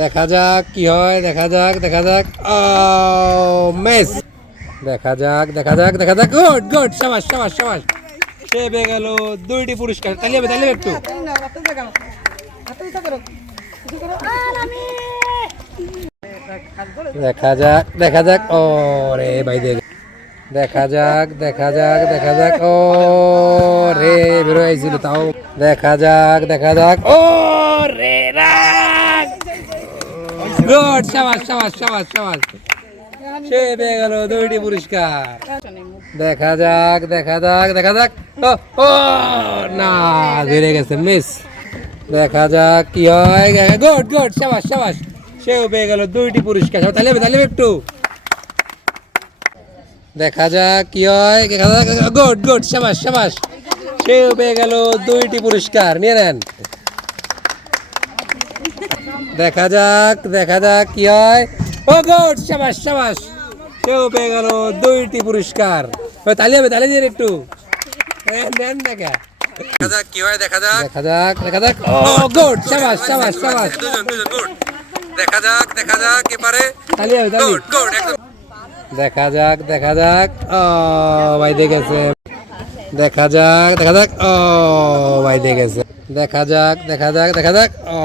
দেখা যাক কি হয়, দেখা যাক দেখা যাক। ও মেস দেখা যাক দেখা যাক দেখা যাক। গুড গুড সাবাস সাবাস সাবাস। সে পেয়ে গেল দুইটি পুরস্কার। তালিয়ে হবে তালিয়ে একটু। দেখা যাক দেখা যাক। ও রে ভাই দেখা যাক দেখা যাক দেখা যাক। ও রে বেরো আইছিল তাও। দেখা যাক দেখা যাক। ও রে রাগ গুড, সাবাস সাবাস সাবাস সাবাস। সে পেয়ে গেল দুইটি পুরস্কার। দেখা যাক দেখা যাক দেখা যাক। ও না ধরে গেছে মিস দেখা যাক কি হয় গুড গুড, সাবাস সাবাস। সেও পেয়ে গেল দুইটি পুরস্কার। তাহলে তাহলে একটু। দেখা যাক কি হয় দেখা যাক। গুড গুড, সাবাস সাবাস। সেও পেয়ে গেল দুইটি পুরস্কার। নিয়ে নেন। দেখা যাক দেখা যাক কি হয়। ও গুড সাবাস সাবাস। সেও পেয়ে গেল দুইটি পুরস্কার। তালি হবে তালি দিয়ে একটু। নেন দেখা। দেখা যাক কি হয় দেখা যাক। দেখা যাক দেখা যাক। ও গুড সাবাস সাবাস সাবাস। দুজন দুজন গুড। দেখা যাক দেখা যাক কি পারে তালি হবে তালি। গুড একদম। দেখা যাক দেখা যাক। ও ভাই দেখেছে। দেখা যাক দেখা যাক। ও ভাই দেখেছে। দেখা যাক দেখা যাক দেখা যাক। ও।